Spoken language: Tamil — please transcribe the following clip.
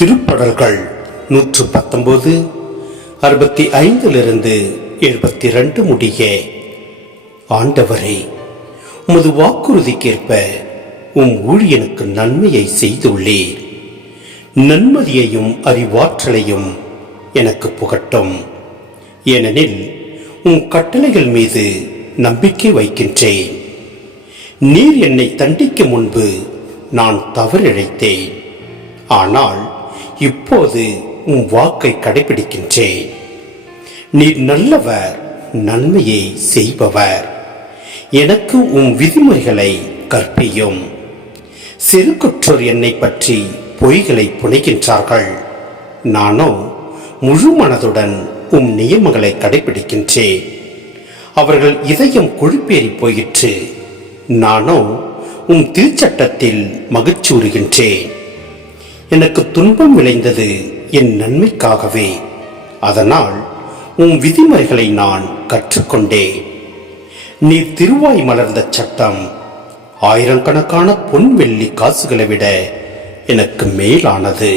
திருப்படல்கள் 119 65 72 முடிய. ஆண்டவரே, உமது வாக்குறுதிக்கேற்ப உம் ஊழியனுக்கு நன்மையை செய்துள்ளீர். நன்மதியையும் அறிவாற்றலையும் எனக்கு புகட்டும். ஏனெனில் உம் கட்டளைகள் மீது நம்பிக்கை வைக்கின்றேன். நீர் என்னை தண்டிக்க முன்பு நான் தவறிழைத்தேன். ஆனால் இப்போது உம் வாக்கை கடைபிடிக்கின்றேன். நீர் நல்லவர், நன்மையை செய்பவர். எனக்கு உம் விதிமுறைகளை கற்பியும். செருக்குற்றோர் என்னை பற்றி பொய்களை புனைகின்றார்கள். நானோ முழு மனதுடன் உம் நியமங்களை கடைபிடிக்கின்றேன். அவர்கள் இதயம் கொழுப்பேறி போயிற்று. நானோ உம் திருச்சட்டத்தில் மகிழ்ச்சியுறுகின்றேன். எனக்கு துன்பம் விளைந்தது என் நன்மைக்காகவே. அதனால் உம் விதிமுறைகளை நான் கற்றுக்கொண்டேன். நீர் திருவாய் மலர்ந்த சட்டம் ஆயிரக்கணக்கான பொன் வெள்ளி காசுகளை விட எனக்கு மேலானது.